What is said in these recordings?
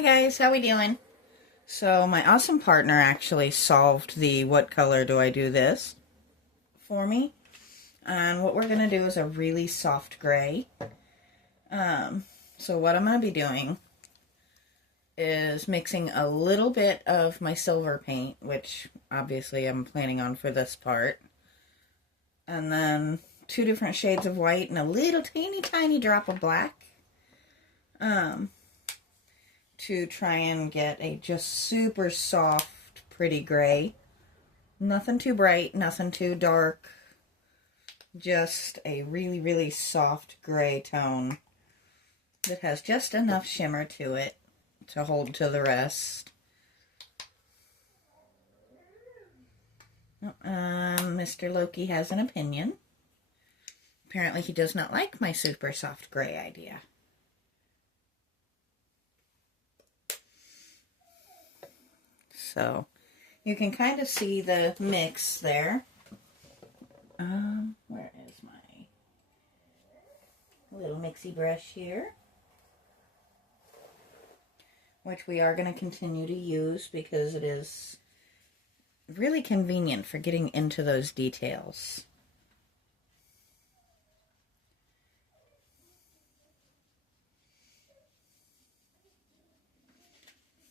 Hi guys, how we doing? So my awesome partner actually solved the what color do I do this for me. And what we're going to do is a really soft gray. So what I'm going to be doing is mixing a little bit of my silver paint, which obviously I'm planning on for this part. And then 2 different shades of white and a little tiny drop of black. To try and get a just super soft, pretty gray. Nothing too bright, nothing too dark. Just a really soft gray tone that has just enough shimmer to it to hold to the rest. Mr. Loki has an opinion. Apparently he does not like my super soft gray idea. So you can kind of see the mix there. Where is my little mixy brush here? Which we are going to continue to use because it is really convenient for getting into those details.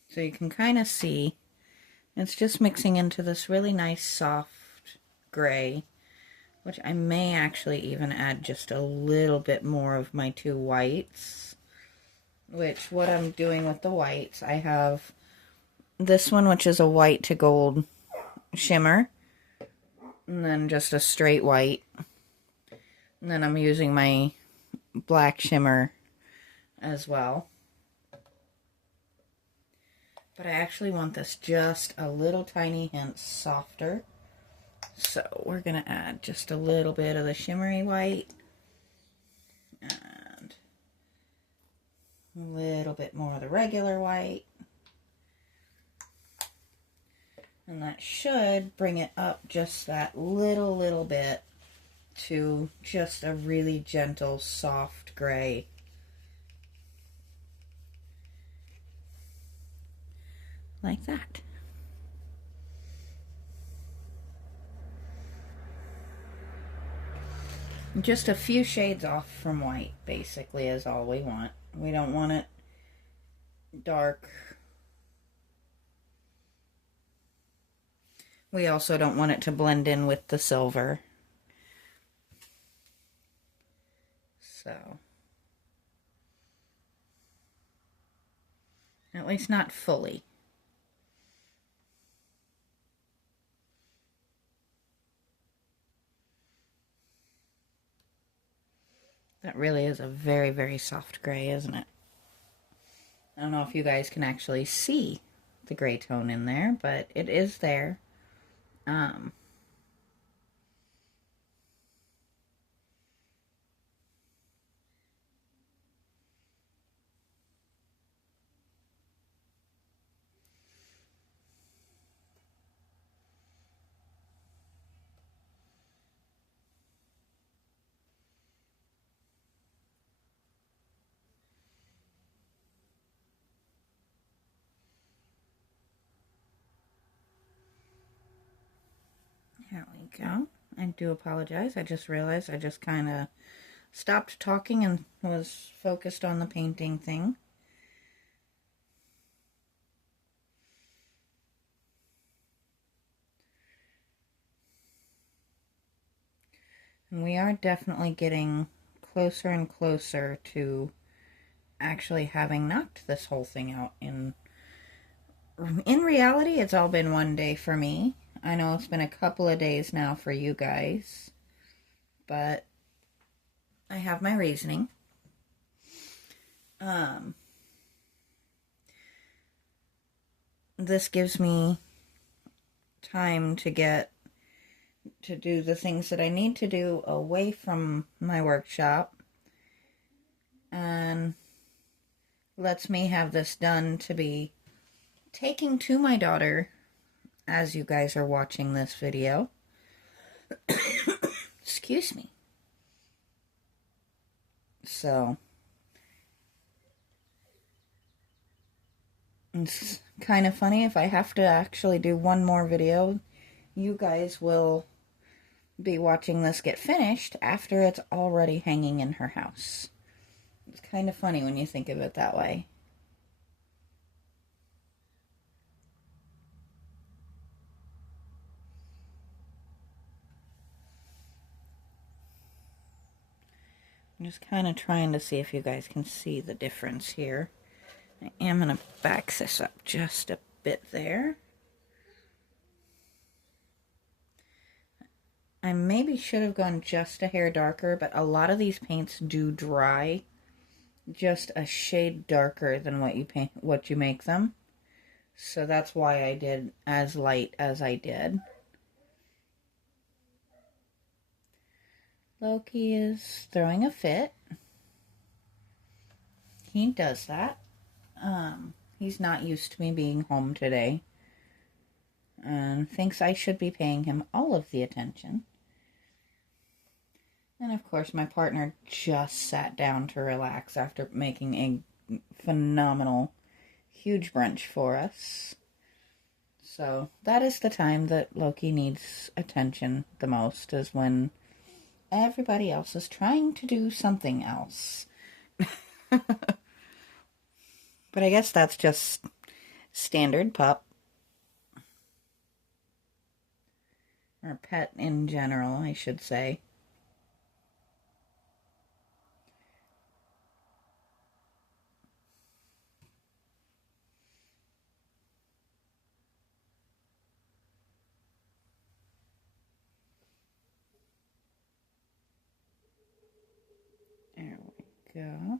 So you can kind of see it's just mixing into this really nice soft gray, which I may actually even add just a little bit more of my 2 whites. Which, what I'm doing with the whites, I have this one, which is a white to gold shimmer, and then just a straight white. And then I'm using my black shimmer as well. But I actually want this just a little tiny hint softer. So we're going to add just a little bit of the shimmery white. And a little bit more of the regular white. And that should bring it up just that little bit to just a really gentle, soft gray. Like that. Just a few shades off from white, basically, is all we want. We don't want it dark. We also don't want it to blend in with the silver. So, at least not fully. That really is a very soft gray, isn't it? I don't know if you guys can actually see the gray tone in there, but it is there. There we go. I do apologize. I just realized I just kind of stopped talking and was focused on the painting thing. And we are definitely getting closer and closer to actually having knocked this whole thing out. In reality, it's all been one day for me. I know it's been a couple of days now for you guys, but I have my reasoning. This gives me time to do the things that I need to do away from my workshop, and lets me have this done to be taking to my daughter as you guys are watching this video. Excuse me. So It's kind of funny, if I have to actually do one more video, you guys will be watching this get finished after it's already hanging in her house. It's kind of funny when you think of it that way. I'm just kind of trying to see if you guys can see the difference here. I am going to back this up just a bit there. I maybe should have gone just a hair darker, but a lot of these paints do dry just a shade darker than what you make them. So that's why I did as light as I did. Loki is throwing a fit. He does that. He's not used to me being home today, and thinks I should be paying him all of the attention. And of course, my partner just sat down to relax after making a phenomenal, huge brunch for us. So that is the time that Loki needs attention the most, is when everybody else is trying to do something else. But I guess that's just standard pup. Or pet in general, I should say. There we go.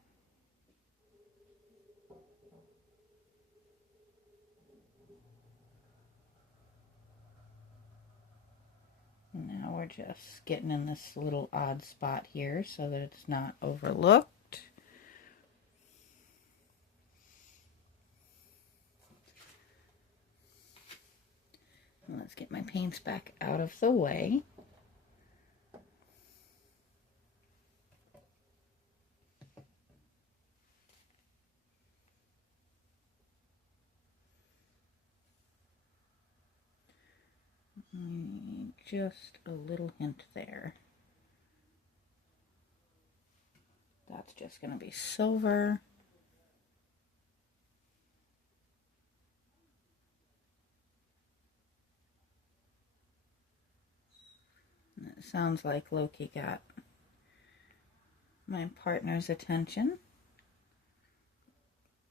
Now we're just getting in this little odd spot here so that it's not overlooked. Let's get my paints back out of the way. Just a little hint there. That's just going to be silver. And it sounds like Loki got my partner's attention.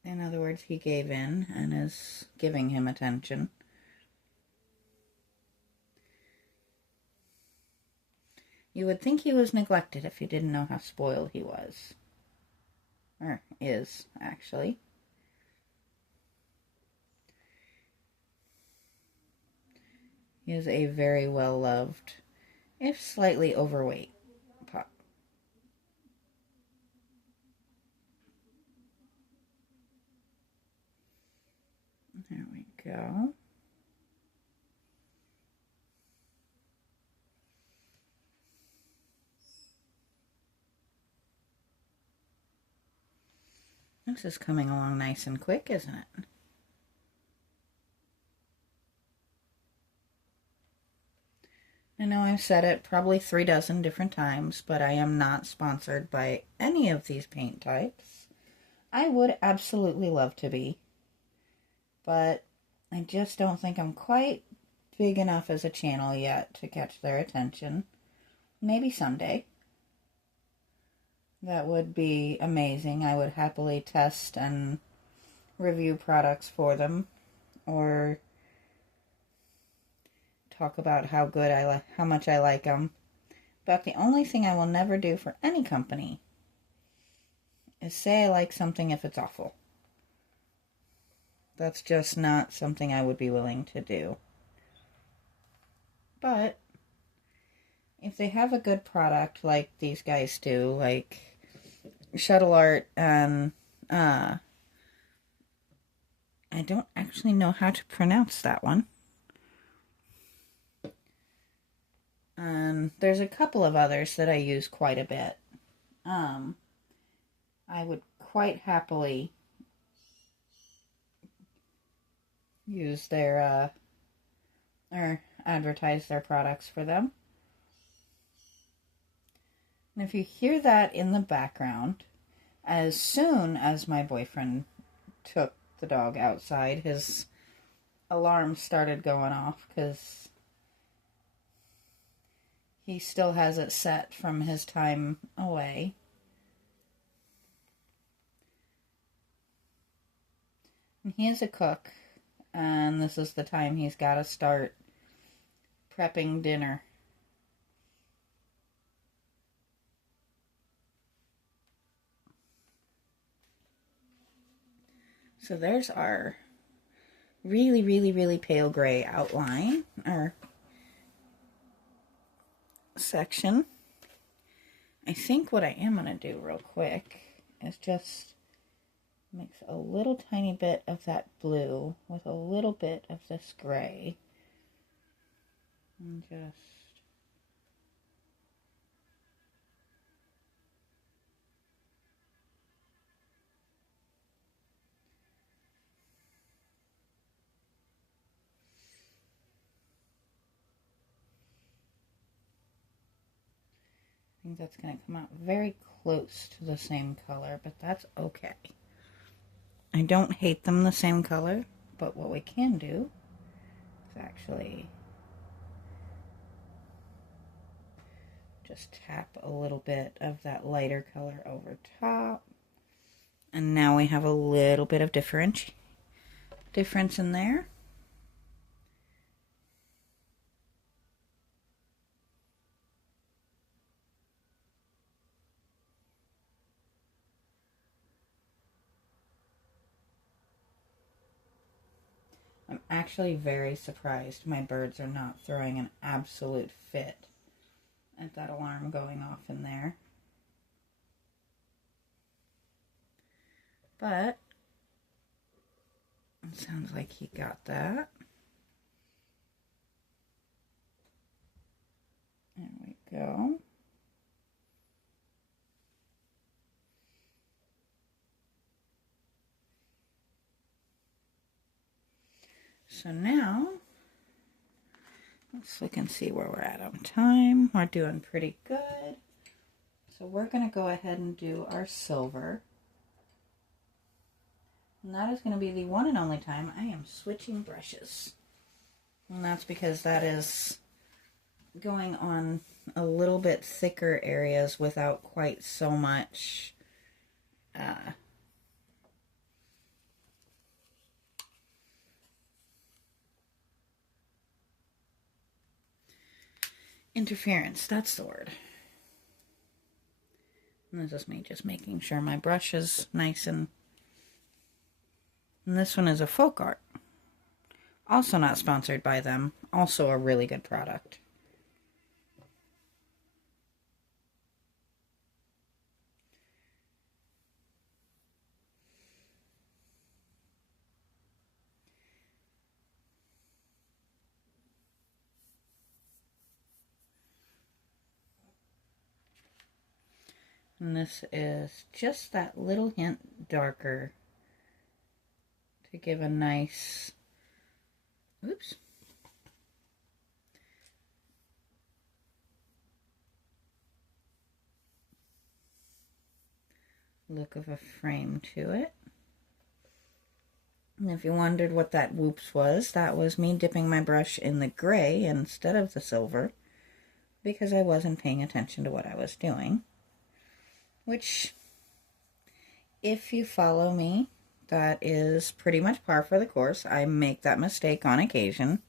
In other words, he gave in and is giving him attention. You would think he was neglected if you didn't know how spoiled he was. Or is, actually. He is a very well-loved, if slightly overweight, pup. There we go. This is coming along nice and quick, isn't it? I know I've said it probably 3 dozen different times, but I am not sponsored by any of these paint types. I would absolutely love to be, but I just don't think I'm quite big enough as a channel yet to catch their attention. Maybe someday. That would be amazing. I would happily test and review products for them, or talk about how much I like them. But the only thing I will never do for any company is say I like something if it's awful. That's just not something I would be willing to do. But if they have a good product like these guys do, like Shuttle Art, and I don't actually know how to pronounce that one. There's a couple of others that I use quite a bit. I would quite happily use their, or advertise their products for them. And if you hear that in the background, as soon as my boyfriend took the dog outside, his alarm started going off because he still has it set from his time away. And he is a cook, and this is the time he's got to start prepping dinner. So there's our really, really, really pale gray outline, or section. I think what I am going to do real quick is just mix a little tiny bit of that blue with a little bit of this gray. And just I think that's going to come out very close to the same color, but that's okay. I don't hate them the same color, but what we can do is actually just tap a little bit of that lighter color over top. And now we have a little bit of difference in there. I'm actually very surprised my birds are not throwing an absolute fit at that alarm going off in there. But it sounds like he got that. There we go. So now, let's look and see where we're at on time. We're doing pretty good. So we're going to go ahead and do our silver. And that is going to be the one and only time I am switching brushes. And that's because that is going on a little bit thicker areas without quite so much interference. That's the word. And this is me just making sure my brush is nice and this one is a Folk Art. Also not sponsored by them. Also a really good product. And this is just that little hint darker to give a nice, oops, look of a frame to it. And if you wondered what that whoops was, that was me dipping my brush in the gray instead of the silver because I wasn't paying attention to what I was doing. Which, if you follow me, that is pretty much par for the course. I make that mistake on occasion.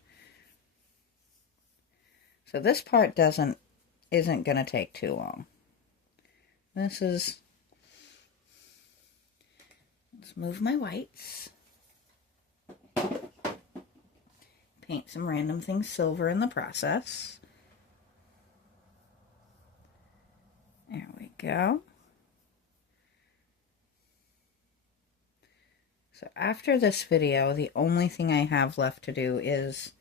So this part isn't going to take too long. This is, let's move my whites. Paint some random things silver in the process. There we go. So after this video, the only thing I have left to do is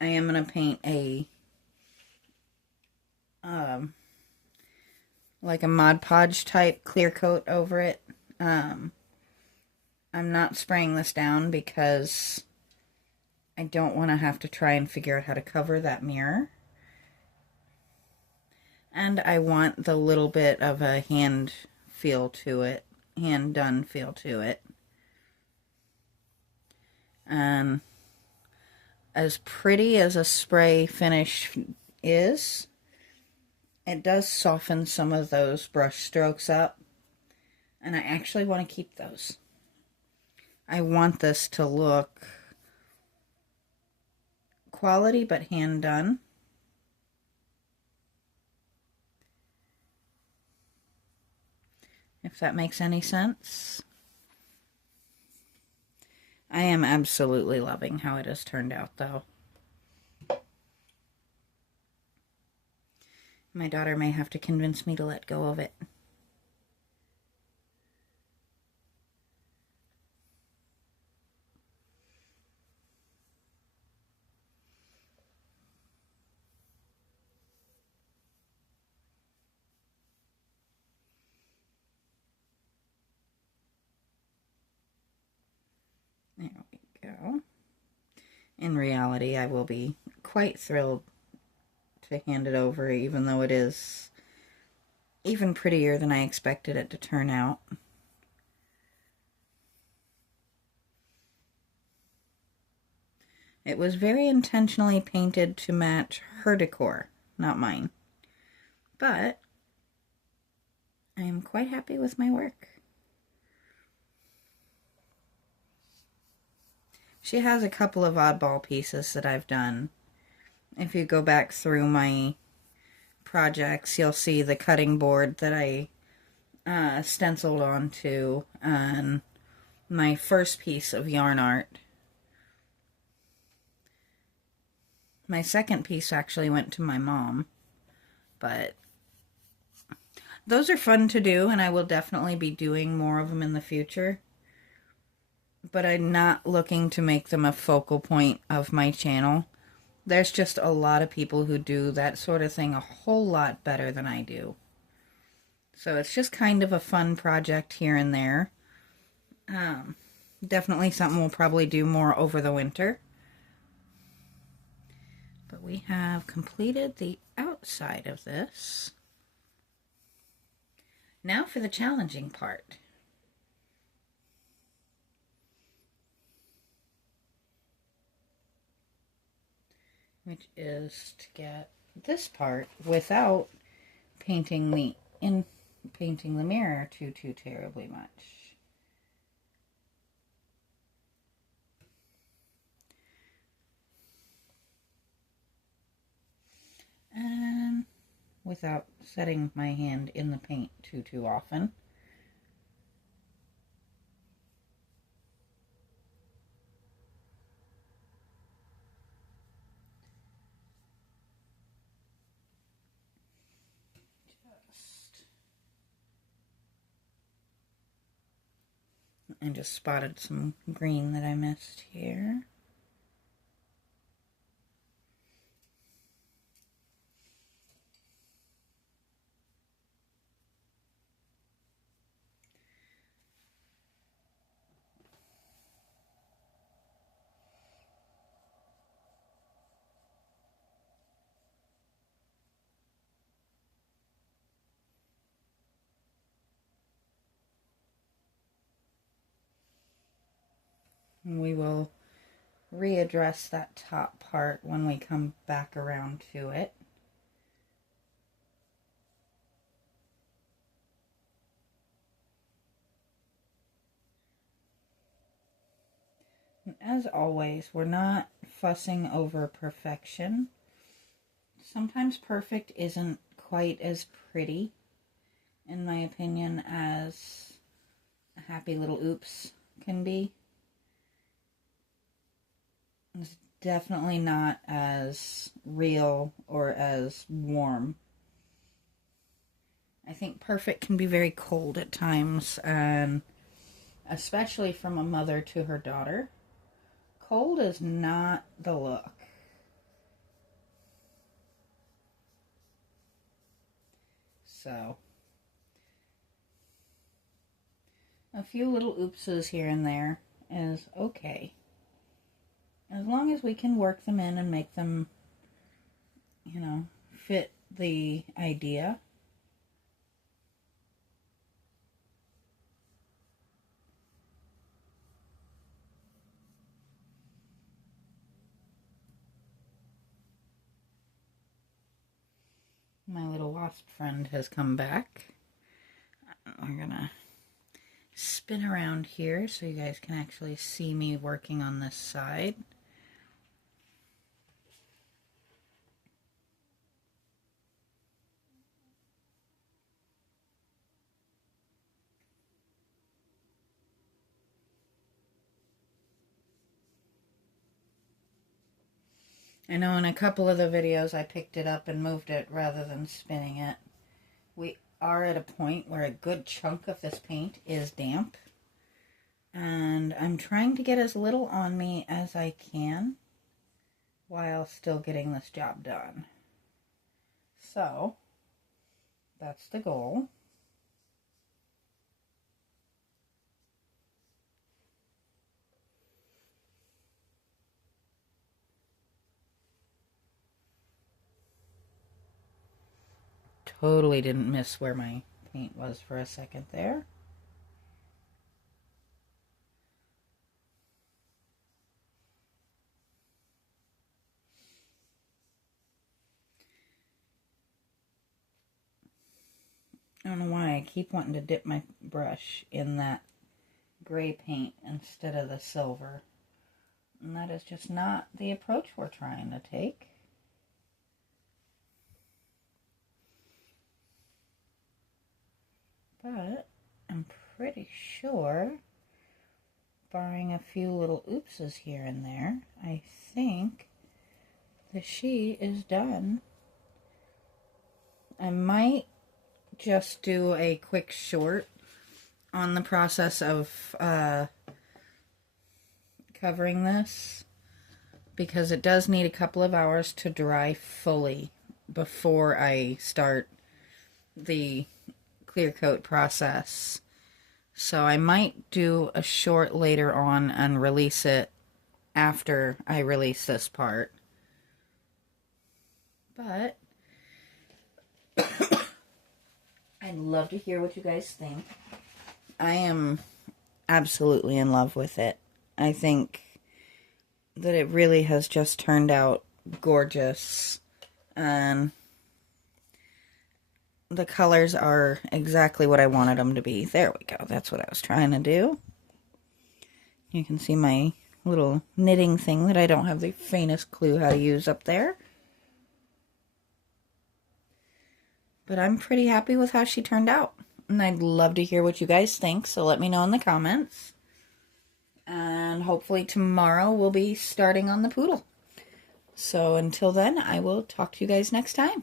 I am going to paint a, like a Mod Podge type clear coat over it. I'm not spraying this down because I don't want to have to try and figure out how to cover that mirror. And I want the little bit of a hand feel to it, hand done feel to it. And as pretty as a spray finish is, it does soften some of those brush strokes up. And I actually want to keep those. I want this to look quality but hand done. If that makes any sense. I am absolutely loving how it has turned out, though. My daughter may have to convince me to let go of it. There we go. In reality, I will be quite thrilled to hand it over, even though it is even prettier than I expected it to turn out. It was very intentionally painted to match her decor, not mine. But I am quite happy with my work. She has a couple of oddball pieces that I've done. If you go back through my projects, you'll see the cutting board that I stenciled onto on my first piece of yarn art. My second piece actually went to my mom, but those are fun to do, and I will definitely be doing more of them in the future. But I'm not looking to make them a focal point of my channel. There's just a lot of people who do that sort of thing a whole lot better than I do. So it's just kind of a fun project here and there. Definitely something we'll probably do more over the winter. But we have completed the outside of this. Now for the challenging part. Which is to get this part without painting the mirror too terribly much. And without setting my hand in the paint too often. I just spotted some green that I missed here. We will readdress that top part when we come back around to it. And as always, we're not fussing over perfection. Sometimes perfect isn't quite as pretty, in my opinion, as a happy little oops can be. It's definitely not as real or as warm. I think perfect can be very cold at times, and especially from a mother to her daughter. Cold is not the look. So, a few little oopses here and there is okay. as long as we can work them in and make them, you know, fit the idea. My little wasp friend has come back. We're gonna spin around here so you guys can actually see me working on this side. I know in a couple of the videos I picked it up and moved it rather than spinning it. We are at a point where a good chunk of this paint is damp. And I'm trying to get as little on me as I can while still getting this job done. So, that's the goal. Totally didn't miss where my paint was for a second there. I don't know why I keep wanting to dip my brush in that gray paint instead of the silver. And that is just not the approach we're trying to take. But I'm pretty sure, barring a few little oopses here and there, I think the sheet is done. I might just do a quick short on the process of covering this, because it does need a couple of hours to dry fully before I start the clear coat process. So I might do a short later on and release it after I release this part. But I'd love to hear what you guys think. I am absolutely in love with it. I think that it really has just turned out gorgeous. And the colors are exactly what I wanted them to be. There we go. That's what I was trying to do. You can see my little knitting thing that I don't have the faintest clue how to use up there. But I'm pretty happy with how she turned out. And I'd love to hear what you guys think, so let me know in the comments. And hopefully tomorrow we'll be starting on the poodle. So until then, I will talk to you guys next time.